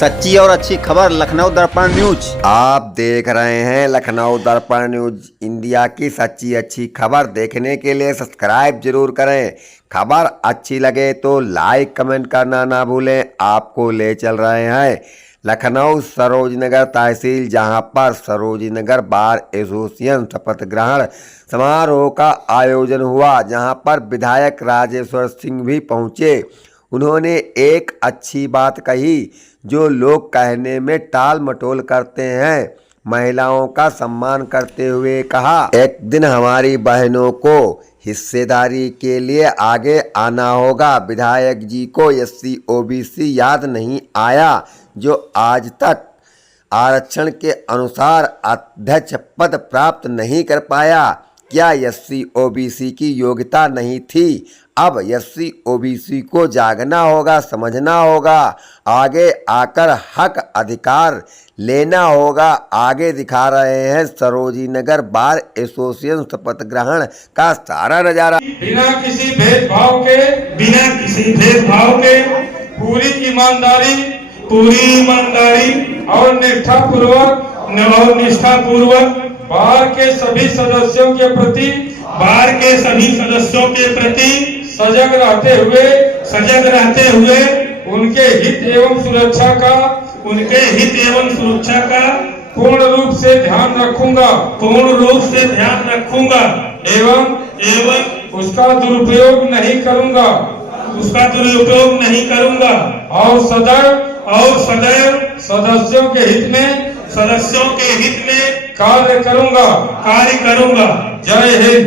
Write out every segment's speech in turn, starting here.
सच्ची और अच्छी खबर लखनऊ दर्पण न्यूज। आप देख रहे हैं लखनऊ दर्पण न्यूज। इंडिया की सच्ची अच्छी खबर देखने के लिए सब्सक्राइब जरूर करें। खबर अच्छी लगे तो लाइक कमेंट करना ना भूलें। आपको ले चल रहे हैं लखनऊ सरोजनगर तहसील, जहां पर सरोजनगर बार एसोसिएशन शपथ ग्रहण समारोह का आयोजन हुआ, जहां पर विधायक राजेश्वर सिंह भी पहुंचे। उन्होंने एक अच्छी बात कही जो लोग कहने में टाल मटोल करते हैं। महिलाओं का सम्मान करते हुए कहा, एक दिन हमारी बहनों को हिस्सेदारी के लिए आगे आना होगा। विधायक जी को SC OBC याद नहीं आया, जो आज तक आरक्षण के अनुसार अध्यक्ष पद प्राप्त नहीं कर पाया। क्या SC OBC की योग्यता नहीं थी? अब SC OBC को जागना होगा, समझना होगा, आगे आकर हक अधिकार लेना होगा। आगे दिखा रहे हैं सरोजनगर बार एसोसिएशन शपथ ग्रहण का सारा नजारा। बिना किसी भेदभाव के पूरी ईमानदारी और निष्ठा पूर्वक बार के सभी सदस्यों के प्रति सजग रहते हुए उनके हित एवं सुरक्षा का पूर्ण रूप से ध्यान रखूंगा एवं उसका दुरुपयोग नहीं करूंगा और सदैव सदस्यों के हित में कार्य करूंगा। जय हिंद।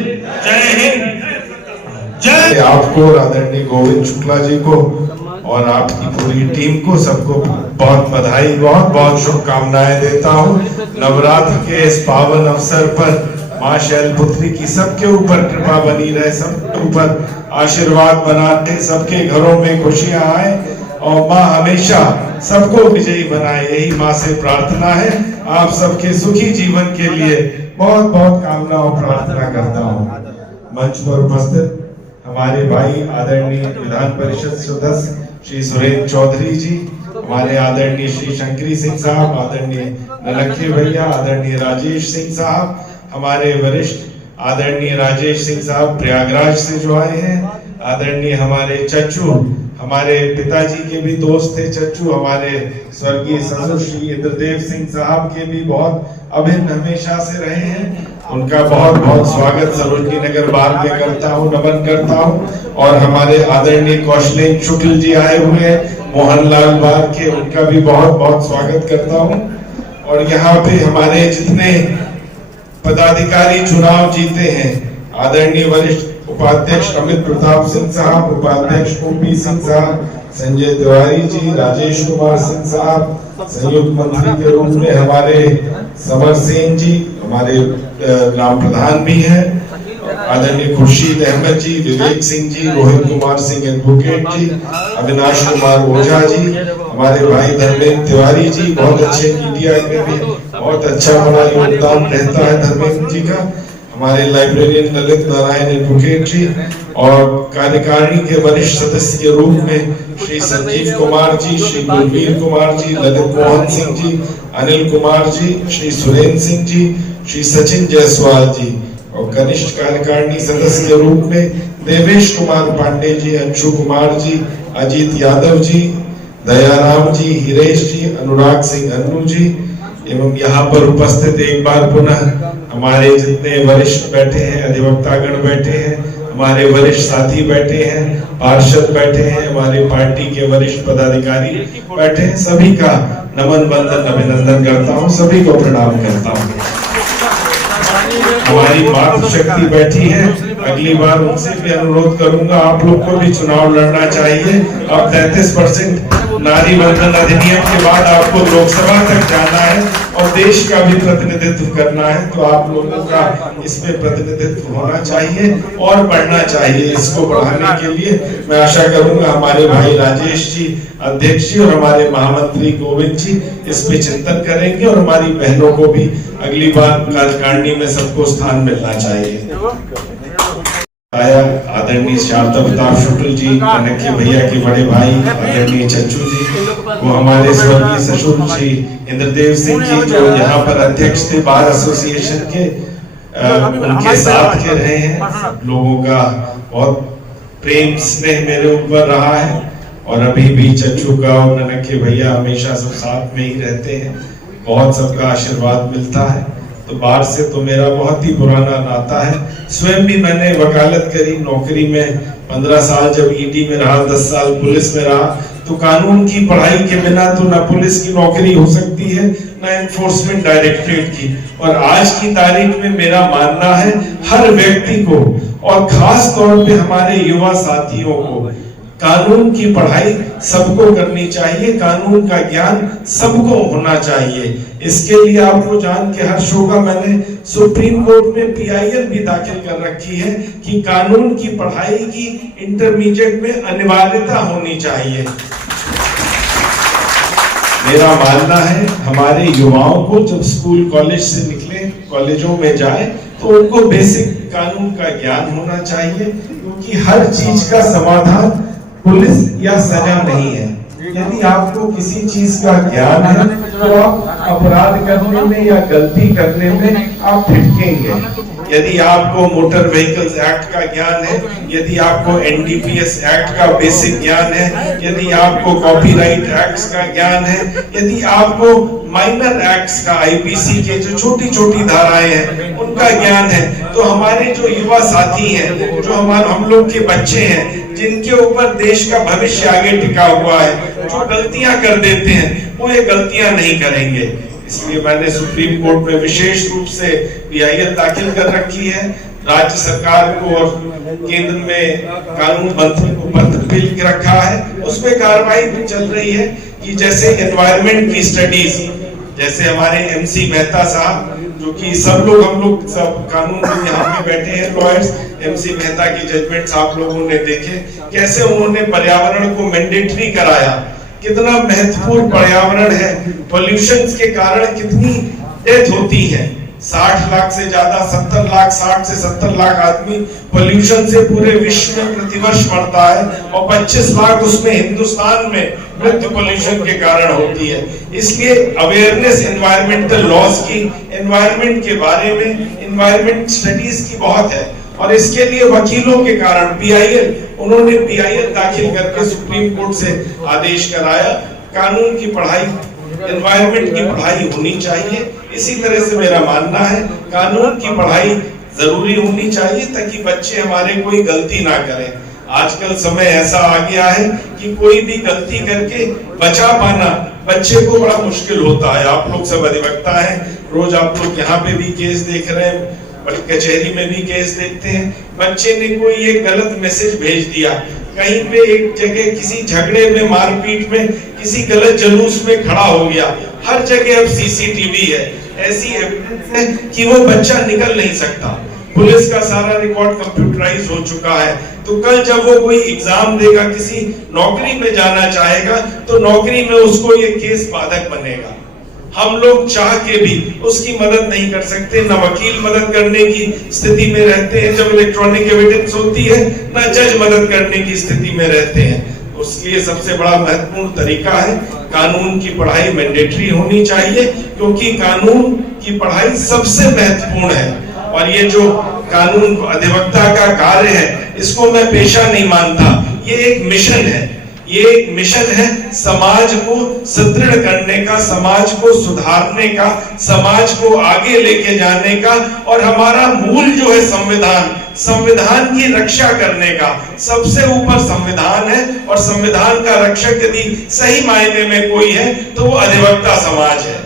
जय आपको, आदरणीय गोविंद शुक्ला जी को और आपकी पूरी टीम को, सबको बहुत बधाई, बहुत शुभकामनाएं देता हूं। नवरात्र के इस पावन अवसर पर मां शैलपुत्री की सबके ऊपर कृपा बनी रहे, सबके ऊपर आशीर्वाद बनाते, सबके घरों में खुशियां आए और मां हमेशा सबको विजयी बनाए, यही मां से प्रार्थना है। आप सबके सुखी जीवन के लिए बहुत कामना और प्रार्थना करता हूँ। मंच पर उपस्थित हमारे भाई आदरणीय विधान परिषद सदस्य श्री सुरेंद्र चौधरी जी, हमारे आदरणीय श्री शंकरी सिंह साहब, आदरणीय नलखे भैया, आदरणीय राजेश सिंह साहब, हमारे वरिष्ठ आदरणीय राजेश सिंह साहब प्रयागराज से जो आए हैं, आदरणीय हमारे चच्चू, हमारे पिताजी के भी दोस्त थे चच्चू, हमारे स्वर्गीय ससुर श्री इंद्रदेव सिंह साहब के भी बहुत अभिन्न हमेशा से रहे हैं। उनका बहुत स्वागत सरोजनी नगर बार में करता हूँ, नमन करता हूँ। और हमारे आदरणीय कौशलेन शुक्ल जी आए हुए हैं मोहनलाल बार के, उनका भी बहुत स्वागत करता हूँ। और यहाँ पे हमारे जितने पदाधिकारी चुनाव जीते हैं, आदरणीय वरिष्ठ उपाध्यक्ष अमित प्रताप सिंह साहब, उपाध्यक्ष OP सिंह साहब, संजय तिवारी जी, राजेश कुमार सिंह साहब, संयुक्त मंत्री के रूप में हमारे समर सेन जी, हमारे ग्राम प्रधान भी हैं, आदरणीय खुर्शीद अहमद जी, विवेक सिंह जी, रोहित कुमार सिंह एडवोकेट जी, अविनाश कुमार ओझा जी, हमारे भाई धर्मेंद्र तिवारी जी, बहुत अच्छे मीडिया में भी बहुत अच्छा बड़ा योगदान रहता है धर्मेंद्र जी का, हमारे लाइब्रेरियन ललित नारायण एडवोकेट जी, और कार्यकारिणी के वरिष्ठ सदस्य के रूप में श्री संजीव कुमार जी, श्री कुलवीर कुमार जी, ललित मोहन सिंह जी, अनिल कुमार जी, श्री सुरेंद्र सिंह जी, श्री सचिन जायसवाल जी, और कनिष्ठ कार्यकारिणी सदस्य के रूप में देवेश कुमार पांडे जी, अंशु कुमार जी, अजीत यादव जी, दयाराम जी, हिरेश जी, अनुराग सिंह अन्नू जी, एवं यहाँ पर उपस्थित एक बार पुनः हमारे जितने वरिष्ठ बैठे हैं, अधिवक्तागण बैठे हैं, हमारे वरिष्ठ साथी बैठे हैं, पार्षद बैठे हैं, हमारे पार्टी के वरिष्ठ पदाधिकारी बैठे हैं, सभी का नमन वंदन अभिनंदन करता हूँ, सभी को प्रणाम करता हूँ। हमारी मातृशक्ति बैठी है, अगली बार उनसे भी अनुरोध करूंगा, आप लोग को भी चुनाव लड़ना चाहिए। अब 33% नारी बंधन अधिनियम के बाद आपको लोकसभा तक जाना है और देश का भी प्रतिनिधित्व करना है, तो आप लोगों का इसमें प्रतिनिधित्व होना चाहिए और बढ़ना चाहिए। इसको बढ़ाने के लिए मैं आशा करूंगा हमारे भाई राजेश जी अध्यक्ष जी और हमारे महामंत्री गोविंद जी इस पे चिंतन करेंगे, और हमारी बहनों को भी अगली बार कार्यकारिणी में सबको स्थान मिलना चाहिए। आया आदरणीय शारदा प्रताप शुक्ल जी, कनक्य भैया के बड़े भाई आदरणीय चच्चू जी, वो हमारे स्वर्गीय ससुर श्री इंद्रदेव सिंह जी जो यहाँ पर अध्यक्ष थे बार एसोसिएशन के, उनके साथ के रहे हैं। लोगों का बहुत प्रेम स्नेह मेरे ऊपर रहा है और अभी भी चच्चू का और कनक्य भैया हमेशा सब साथ में ही रहते हैं। बहुत सबका आशीर्वाद मिलता है। तो बाहर से तो मेरा बहुत ही पुराना नाता है। स्वयं भी मैंने वकालत करी, नौकरी में 15 साल जब ईडी में रहा, 10 साल पुलिस में रहा। तो कानून की पढ़ाई के बिना तो ना पुलिस की नौकरी हो सकती है ना एनफोर्समेंट डायरेक्टरेट की। और आज की तारीख में मेरा मानना है हर व्यक्ति को और खास तौर पे हमारे युवा साथियों को कानून की पढ़ाई सबको करनी चाहिए, कानून का ज्ञान सबको होना चाहिए। इसके लिए आपको जान के हर्ष होगा, मैंने सुप्रीम कोर्ट में PIL भी दाखिल कर रखी है कि कानून की पढ़ाई की इंटरमीडिएट में अनिवार्यता होनी चाहिए। मेरा मानना है हमारे युवाओं को जब स्कूल कॉलेज से निकले, कॉलेजों में जाए, तो उनको बेसिक कानून का ज्ञान होना चाहिए, क्योंकि हर चीज का समाधान पुलिस या सजा नहीं है। यदि आपको किसी चीज का ज्ञान है तो आप अपराध करने में या गलती करने में आप ठिठकेंगे। यदि आपको मोटर व्हीकल्स एक्ट का ज्ञान है, यदि आपको NDPS एक्ट का बेसिक ज्ञान है, यदि आपको कॉपीराइट एक्ट्स का ज्ञान है, यदि आपको माइनर एक्ट्स का IPC के जो छोटी छोटी धाराएं हैं उनका ज्ञान है, तो हमारे जो युवा साथी हैं, जो हम लोग के बच्चे हैं, जिनके ऊपर देश का भविष्य आगे टिका हुआ है, जो गलतियां कर देते हैं वो ये गलतियां नहीं करेंगे। इसलिए मैंने सुप्रीम कोर्ट में विशेष रूप से PIL दाखिल कर रखी है। राज्य सरकार को और केंद्र में कानून मंत्री को पत्र भी लिख रखा है। उसमें कार्रवाई भी चल रही है कि जैसे एनवायरमेंट की स्टडीज, जैसे हमारे MC मेहता साहब, जो कि सब लोग हम लोग सब कानून में यहाँ पे बैठे हैं लॉयर्स, MC मेहता की जजमेंट्स आप लोगों ने देखे, कैसे उन्होंने पर्यावरण को मैंडेटरी कराया। कितना महत्वपूर्ण पर्यावरण है। पोल्यूशन के कारण कितनी डेथ होती है, 60 लाख से ज्यादा, 70 लाख, 60 से 70 लाख आदमी पोल्यूशन से पूरे विश्व में प्रतिवर्ष मरता है और 25 लाख उसमें हिंदुस्तान में मृत्यु पोल्यूशन के कारण होती है। इसलिए अवेयरनेस एनवायरमेंटल लॉज की, एनवायरमेंट के बारे में, एनवायरमेंट स्टडीज की बहुत है। और इसके लिए वकीलों के कारण उन्होंने PIL दाखिल करके सुप्रीम कोर्ट से आदेश कराया। कानून की पढ़ाई, एनवायरमेंट की पढ़ाई होनी चाहिए। इसी तरह से मेरा मानना है कानून की पढ़ाई जरूरी होनी चाहिए ताकि बच्चे हमारे कोई गलती ना करें। आजकल समय ऐसा आ गया है कि कोई भी गलती करके बचा पाना बच्चे को बड़ा मुश्किल होता है। आप लोग सब अधिवक्ता हैं, रोज आप लोग यहाँ पे भी केस देख रहे हैं, बल्कि कचहरी में भी केस देखते हैं। बच्चे ने कोई एक गलत मैसेज भेज दिया, कहीं पे एक जगह किसी झगड़े में, मारपीट में, किसी गलत जुलूस में खड़ा हो गया। हर जगह अब CCTV है, ऐसी एविडेंस है कि वो बच्चा निकल नहीं सकता। पुलिस का सारा रिकॉर्ड कंप्यूटराइज हो चुका है। तो कल जब वो कोई एग्जाम देगा, किसी नौकरी में जाना चाहेगा, तो नौकरी में उसको ये केस बाधक बनेगा। हम लोग चाह के भी उसकी मदद नहीं कर सकते, न वकील मदद करने की स्थिति में रहते हैं जब इलेक्ट्रॉनिक एविडेंस होती है, न जज मदद करने की स्थिति में रहते हैं। उसके सबसे बड़ा महत्वपूर्ण तरीका है कानून की पढ़ाई मैंडेटरी होनी चाहिए, क्योंकि कानून की पढ़ाई सबसे महत्वपूर्ण है। और ये जो कानून अधिवक्ता का कार्य है, इसको मैं पेशा नहीं मानता, ये एक मिशन है। ये एक मिशन है समाज को सुदृढ़ करने का, समाज को सुधारने का, समाज को आगे लेके जाने का। और हमारा मूल जो है संविधान की रक्षा करने का। सबसे ऊपर संविधान है और संविधान का रक्षक यदि सही मायने में कोई है तो वो अधिवक्ता समाज है।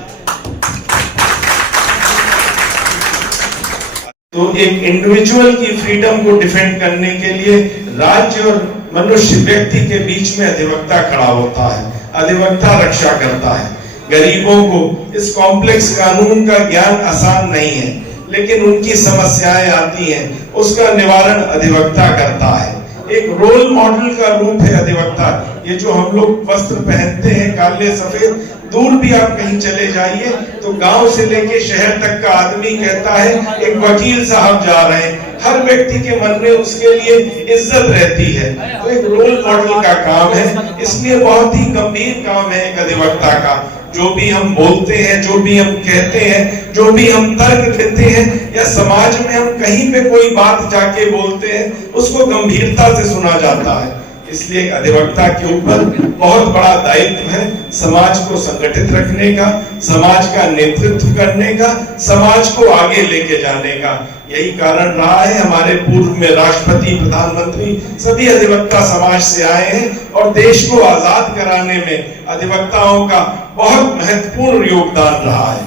तो एक इंडिविजुअल की फ्रीडम को डिफेंड करने के लिए राज्य और मनुष्य, व्यक्ति के बीच में अधिवक्ता खड़ा होता है, अधिवक्ता रक्षा करता है। गरीबों को इस कॉम्प्लेक्स कानून का ज्ञान आसान नहीं है, लेकिन उनकी समस्याएं आती हैं, उसका निवारण अधिवक्ता करता है। एक रोल मॉडल का रूप है अधिवक्ता। ये जो हम लोग वस्त्र पहनते हैं काले सफेद, दूर भी आप कहीं चले जाइए तो गांव से लेके शहर तक का आदमी कहता है एक वकील साहब जा रहे हैं, हर व्यक्ति के मन में उसके लिए इज्जत रहती है। तो एक रोल मॉडल का काम है, इसलिए बहुत ही गंभीर काम है एक अधिवक्ता का। जो भी हम बोलते हैं, जो भी हम कहते हैं, जो भी हम तर्क देते हैं, या समाज में हम कहीं पे कोई बात जाके बोलते हैं, उसको गंभीरता से सुना जाता है। इसलिए अधिवक्ता के ऊपर बहुत बड़ा दायित्व है समाज को संगठित रखने का, समाज का नेतृत्व करने का, समाज को आगे लेके जाने का। यही कारण रहा है हमारे पूर्व में राष्ट्रपति, प्रधानमंत्री सभी अधिवक्ता समाज से आए हैं और देश को आजाद कराने में अधिवक्ताओं का बहुत महत्वपूर्ण योगदान रहा है।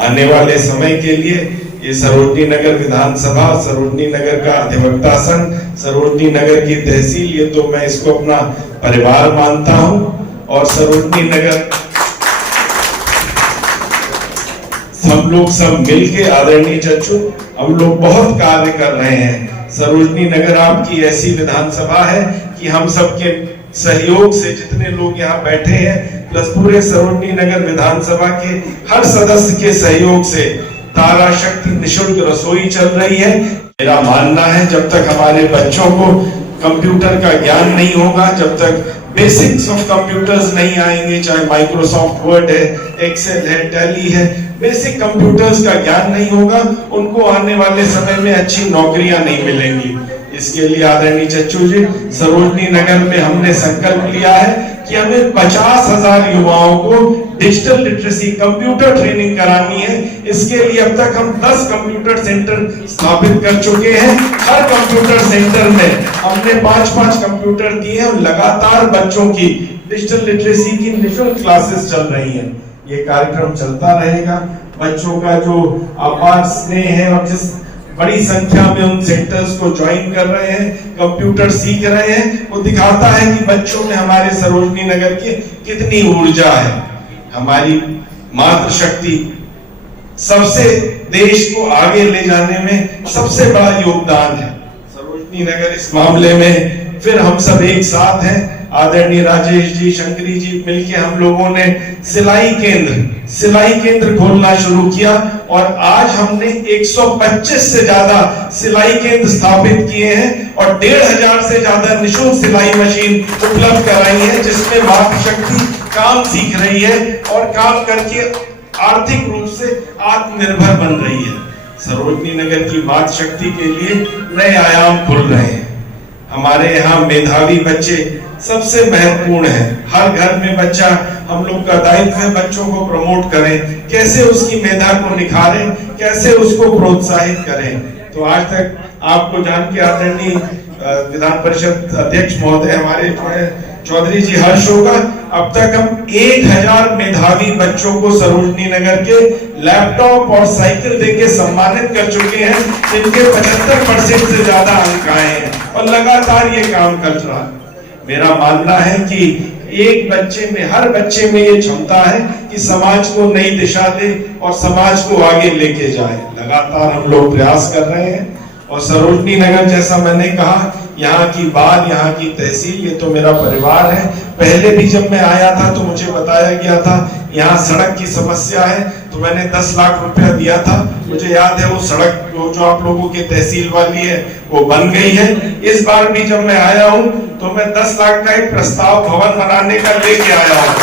आने वाले समय के लिए ये सरोजनी नगर विधानसभा, सरोजनी नगर का अधिवक्ता संघ, सरोजनी नगर की तहसील, ये तो मैं इसको अपना परिवार मानता हूं। और सरोजनी नगर हम लोग सब मिलके, आदरणीय चच्चू, हम लोग बहुत कार्य कर रहे हैं। सरोजनी नगर आपकी ऐसी विधानसभा है कि हम सबके सहयोग से, जितने लोग यहाँ बैठे हैं प्लस पूरे सरोजनी नगर विधानसभा के हर सदस्य के सहयोग से तारा शक्ति निशुल्क रसोई चल रही है। मेरा मानना है जब तक हमारे बच्चों को कंप्यूटर का ज्ञान नहीं होगा, जब तक बेसिक्स ऑफ कंप्यूटर्स नहीं आएंगे, चाहे माइक्रोसॉफ्ट वर्ड है, एक्सेल है, टैली है, बेसिक कंप्यूटर्स का ज्ञान नहीं होगा, उनको आने वाले समय में अच्छी नौकरियां नहीं मिलेंगी। इसके लिए आदरणीय चच्चू जी, सरोजनी नगर में हमने संकल्प लिया है कि हमें 50,000 युवाओं को डिजिटल लिटरेसी, कंप्यूटर ट्रेनिंग करानी है। इसके लिए अब तक हम 10 कंप्यूटर सेंटर स्थापित कर चुके हैं। हर कंप्यूटर सेंटर में हमने 5-5 कंप्यूटर दिए हैं और लगातार बच्चों की डिजिटल लिटरेसी की निःशुल्क क्लासेस चल रही हैं। ये कार्यक्रम चलता रहेगा। बच्चों का जो अपार स्नेह है और जिस बड़ी संख्या में उन सेंटर्स को ज्वाइन कर रहे हैं, कंप्यूटर सीख रहे हैं, वो दिखाता है कि बच्चों में हमारे सरोजनी नगर की कितनी ऊर्जा है। हमारी मातृशक्ति सबसे देश को आगे ले जाने में सबसे बड़ा योगदान है। सरोजनी नगर इस मामले में फिर हम सब एक साथ हैं। आदरणीय राजेश जी, शंकरी जी मिलके हम लोगों ने सिलाई केंद्र खोलना शुरू किया और आज हमने 125 से ज्यादा सिलाई केंद्र स्थापित किए हैं और 1,500 से ज्यादा निःशुल्क सिलाई मशीन उपलब्ध कराई है, जिसमें मातृशक्ति काम सीख रही है और काम करके आर्थिक रूप से आत्मनिर्भर बन रही है। सरोजनी नगर की मातृशक्ति के लिए नए आयाम खुल रहे हैं। हमारे यहाँ मेधावी बच्चे सबसे महत्वपूर्ण है। हर घर में बच्चा, हम लोग का दायित्व है बच्चों को प्रमोट करें, कैसे उसकी मेधा को निखारें, कैसे उसको प्रोत्साहित करें। तो आज तक आपको जान के आदरणीय विधान परिषद अध्यक्ष महोदय हमारे चौधरी जी हर्ष होगा, अब तक हम 1,000 मेधावी बच्चों को सरोजनी नगर के लैपटॉप और साइकिल देके सम्मानित कर चुके हैं, जिनके 75% से ज्यादा अंक आए हैं और लगातार ये काम कर रहा है। मेरा मानना है कि एक बच्चे में, हर बच्चे में ये क्षमता है कि समाज को नई दिशा दे और समाज को आगे लेके जाए। लगातार हम लोग प्रयास कर रहे हैं और सरोजनी नगर, जैसा मैंने कहा, यहाँ की बात, यहाँ की तहसील, ये तो मेरा परिवार है। पहले भी जब मैं आया था तो मुझे बताया गया था यहाँ सड़क की समस्या है, तो मैंने 10 लाख रुपया दिया था। मुझे याद है वो सड़क जो आप लोगों की तहसील वाली है वो बन गई है। इस बार भी जब मैं आया हूँ तो मैं 10 लाख का एक प्रस्ताव भवन बनाने का लेके आया हूँ।